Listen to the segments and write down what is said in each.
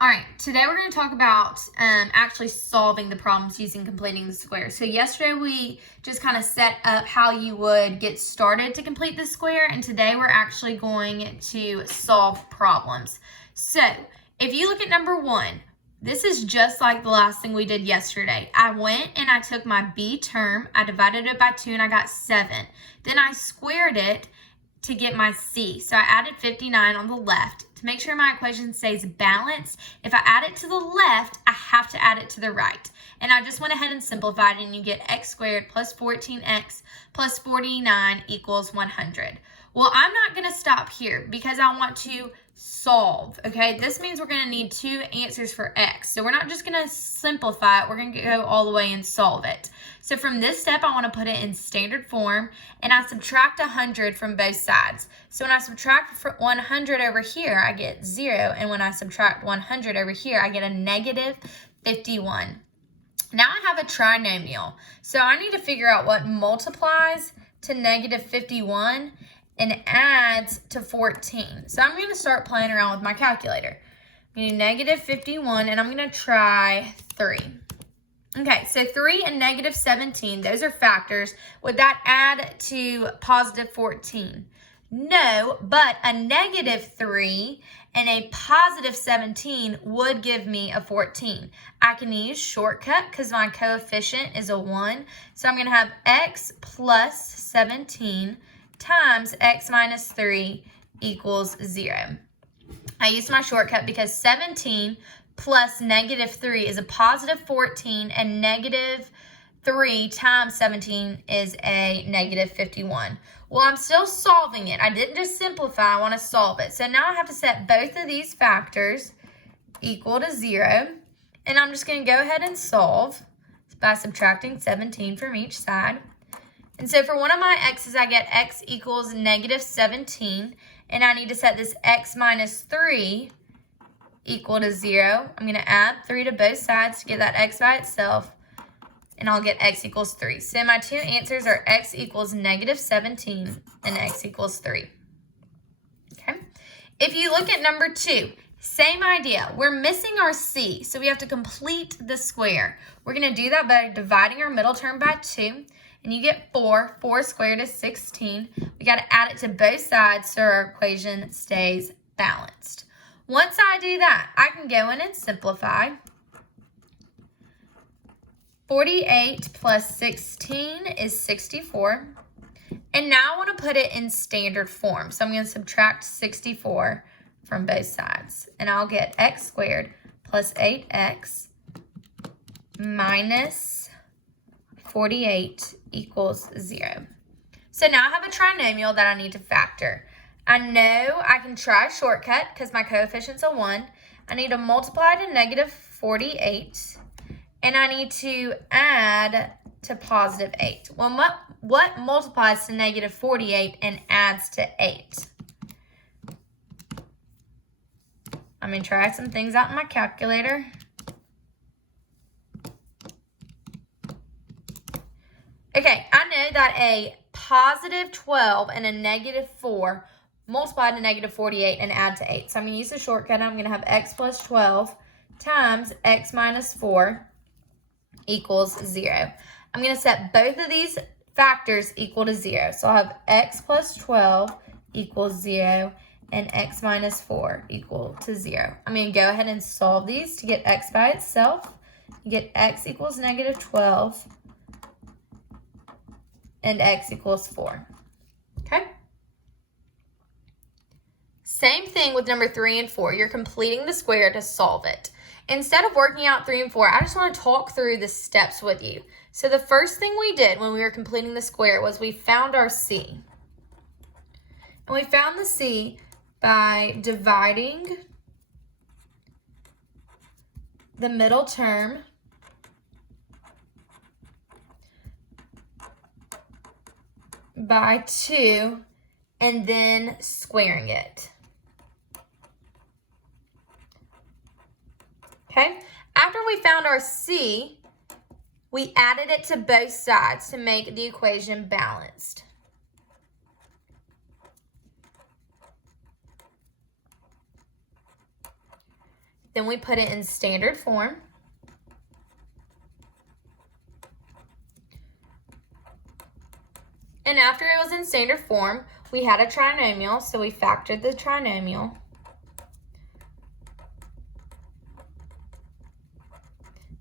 All right, today we're going to talk about actually solving the problems using completing the square. So yesterday we just kind of set up how you would get started to complete the square, and today we're actually going to solve problems. So if you look at number 1, this is just like the last thing we did yesterday. I went and I took my b term, I divided it by 2 and I got 7. Then I squared it to get my c. So I added 59 on the left. To make sure my equation stays balanced, if I add it to the left, I have to add it to the right. And I just went ahead and simplified it, and you get x squared plus 14x plus 49 equals 100. Well, I'm not going to stop here because I want to solve, okay? This means we're going to need 2 answers for x. So we're not just going to simplify it. We're going to go all the way and solve it. So from this step, I want to put it in standard form, and I subtract 100 from both sides. So when I subtract 100 over here, I get 0, and when I subtract 100 over here, I get a negative 51. Now I have a trinomial, so I need to figure out what multiplies to negative 51 and adds to 14. So I'm going to start playing around with my calculator. I'm going to do negative 51, and I'm going to try 3. Okay, so 3 and negative 17, those are factors. Would that add to positive 14? No, but a negative 3 and a positive 17 would give me a 14. I can use shortcut because my coefficient is a 1. So I'm going to have x plus 17 times x minus 3 equals 0. I used my shortcut because 17 plus negative 3 is a positive 14, and negative 3 times 17 is a negative 51. Well, I'm still solving it. I didn't just simplify. I want to solve it. So now I have to set both of these factors equal to 0, and I'm just going to go ahead and solve by subtracting 17 from each side. And so for one of my x's, I get x equals negative 17, and I need to set this x minus 3 equal to 0. I'm going to add 3 to both sides to get that x by itself, and I'll get x equals 3. So my two answers are x equals negative 17 and x equals 3. Okay. If you look at number 2, same idea. We're missing our c, so we have to complete the square. We're going to do that by dividing our middle term by 2, and you get 4. 4 squared is 16. We got to add it to both sides so our equation stays balanced. Once I do that, I can go in and simplify. 48 plus 16 is 64. And now I want to put it in standard form. So I'm going to subtract 64 from both sides. And I'll get x squared plus 8x minus 48 equals 0. So now I have a trinomial that I need to factor. I know I can try a shortcut because my coefficient's a 1. I need to multiply to negative 48, and I need to add to positive 8. Well, what multiplies to negative 48 and adds to 8? I'm going to try some things out in my calculator. Okay, I know that a positive 12 and a negative 4 multiply to negative 48 and add to 8. So I'm going to use the shortcut. I'm going to have x plus 12 times x minus 4 equals 0. I'm going to set both of these factors equal to 0. So I'll have x plus 12 equals 0 and x minus 4 equal to 0. I'm going to go ahead and solve these to get x by itself. You get x equals negative 12 and x equals 4. Okay? Same thing with number 3 and 4. You're completing the square to solve it. Instead of working out 3 and 4, I just want to talk through the steps with you. So the first thing we did when we were completing the square was we found our c. And we found the c by dividing the middle term by 2 and then squaring it. Okay, after we found our c, we added it to both sides to make the equation balanced. Then we put it in standard form. And after it was in standard form, we had a trinomial, so we factored the trinomial.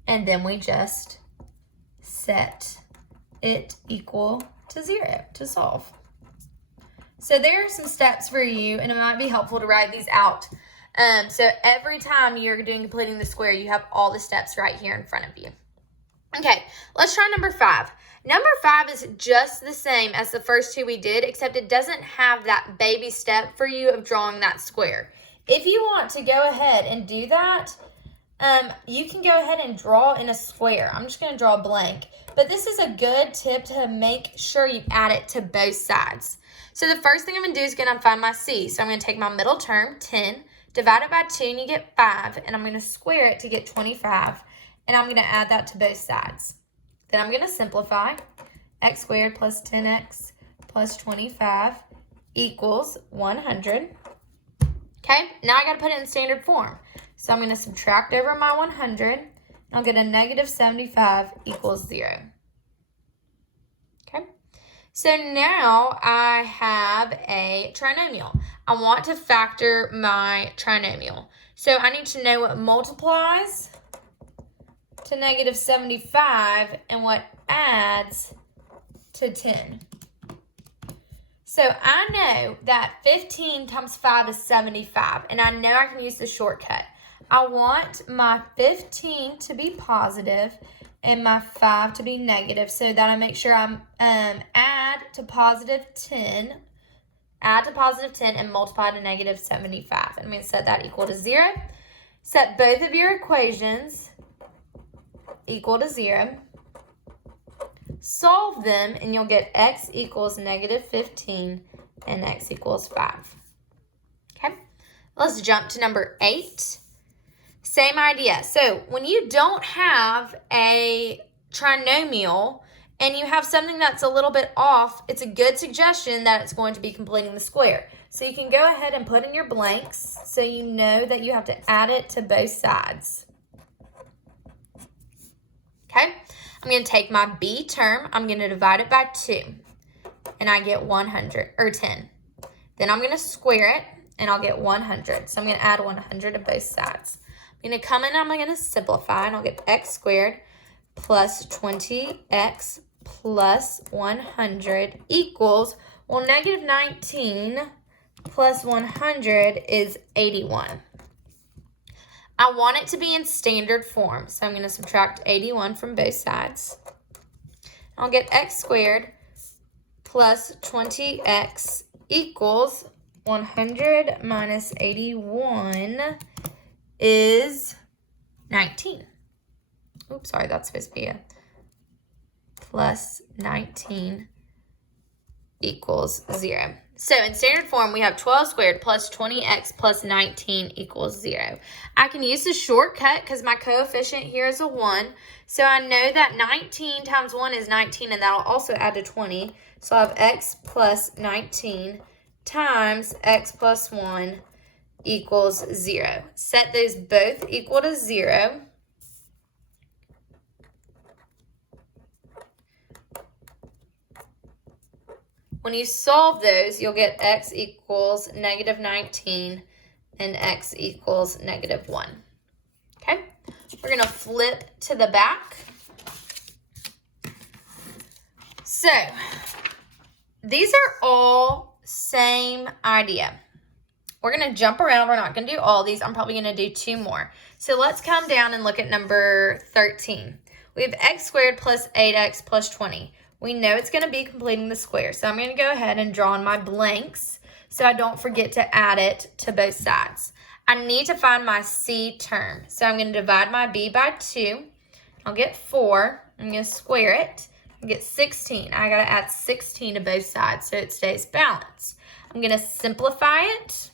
And then we just set it equal to 0 to solve. So there are some steps for you, and it might be helpful to write these out. So every time you're completing the square, you have all the steps right here in front of you. Okay, let's try number 5. Number 5 is just the same as the first two we did, except it doesn't have that baby step for you of drawing that square. If you want to go ahead and do that, you can go ahead and draw in a square. I'm just going to draw a blank. But this is a good tip to make sure you add it to both sides. So the first thing I'm going to do is going to find my c. So I'm going to take my middle term, 10, divide it by 2, and you get 5. And I'm going to square it to get 25. And I'm going to add that to both sides. Then I'm going to simplify. X squared plus 10x plus 25 equals 100. Okay, now I got to put it in standard form. So I'm going to subtract over my 100. And I'll get a negative 75 equals 0. Okay, so now I have a trinomial. I want to factor my trinomial. So I need to know what multiplies to negative 75 and what adds to 10. So I know that 15 times 5 is 75, and I know I can use the shortcut. I want my 15 to be positive and my 5 to be negative, so that I make sure I'm add to positive 10 and multiply to negative 75. And I'm going to set that equal to 0. Set both of your equations equal to 0. Solve them, and you'll get x equals negative 15 and x equals 5. Okay, let's jump to number 8. Same idea. So when you don't have a trinomial and you have something that's a little bit off, it's a good suggestion that it's going to be completing the square. So you can go ahead and put in your blanks so you know that you have to add it to both sides. Okay, I'm going to take my b term, I'm going to divide it by 2, and I get 100, or 10. Then I'm going to square it, and I'll get 100. So I'm going to add 100 to both sides. I'm going to come in, I'm going to simplify, and I'll get x squared plus 20x plus 100 equals, well, negative 19 plus 100 is 81. I want it to be in standard form, so I'm going to subtract 81 from both sides. I'll get x squared plus 20x equals 100 minus 81 is 19. Oops, sorry, that's supposed to be a plus 19 equals 0. So in standard form, we have 12 squared plus 20x plus 19 equals 0. I can use the shortcut because my coefficient here is a 1. So I know that 19 times 1 is 19, and that'll also add to 20. So I have x plus 19 times x plus 1 equals 0. Set those both equal to 0. When you solve those, you'll get x equals negative 19 and x equals negative 1. Okay, we're going to flip to the back. So these are all same idea. We're going to jump around. We're not going to do all these. I'm probably going to do 2 more. So let's come down and look at number 13. We have x squared plus 8x plus 20. We know it's going to be completing the square. So I'm going to go ahead and draw in my blanks so I don't forget to add it to both sides. I need to find my c term. So I'm going to divide my b by 2. I'll get 4. I'm going to square it. I'll get 16. I got to add 16 to both sides so it stays balanced. I'm going to simplify it.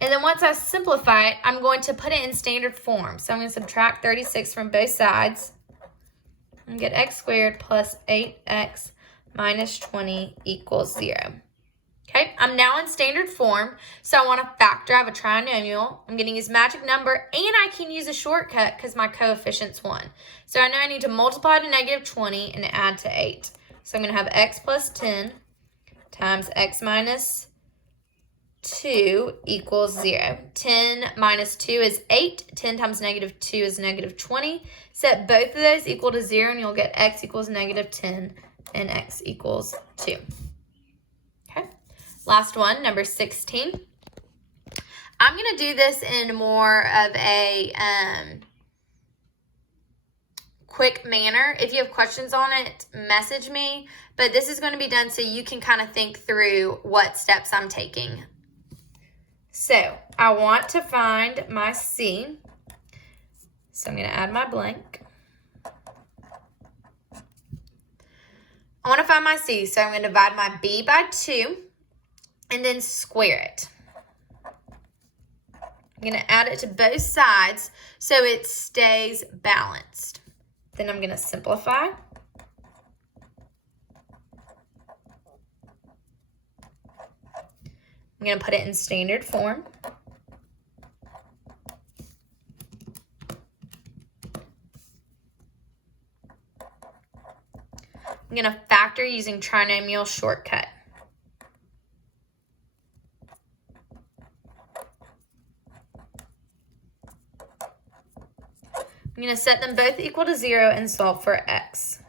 And then once I simplify it, I'm going to put it in standard form. So I'm going to subtract 36 from both sides. And get x squared plus 8x minus 20 equals 0. Okay, I'm now in standard form, so I want to factor. I have a trinomial. I'm going to use magic number, and I can use a shortcut because my coefficient's 1. So I know I need to multiply to negative 20 and add to 8. So I'm going to have x plus 10 times x minus 2 equals 0. 10 minus 2 is 8. 10 times negative 2 is negative 20. Set both of those equal to 0, and you'll get x equals negative 10 and x equals 2. Last one, number 16. I'm going to do this in more of a quick manner. If you have questions on it, message me. But this is going to be done so you can kind of think through what steps I'm taking. So I want to find my C. So I'm going to add my blank. I want to find my C, so I'm going to divide my B by 2. And then square it. I'm going to add it to both sides so it stays balanced. Then I'm going to simplify. I'm going to put it in standard form. I'm going to factor using trinomial shortcut. I'm going to set them both equal to 0 and solve for x.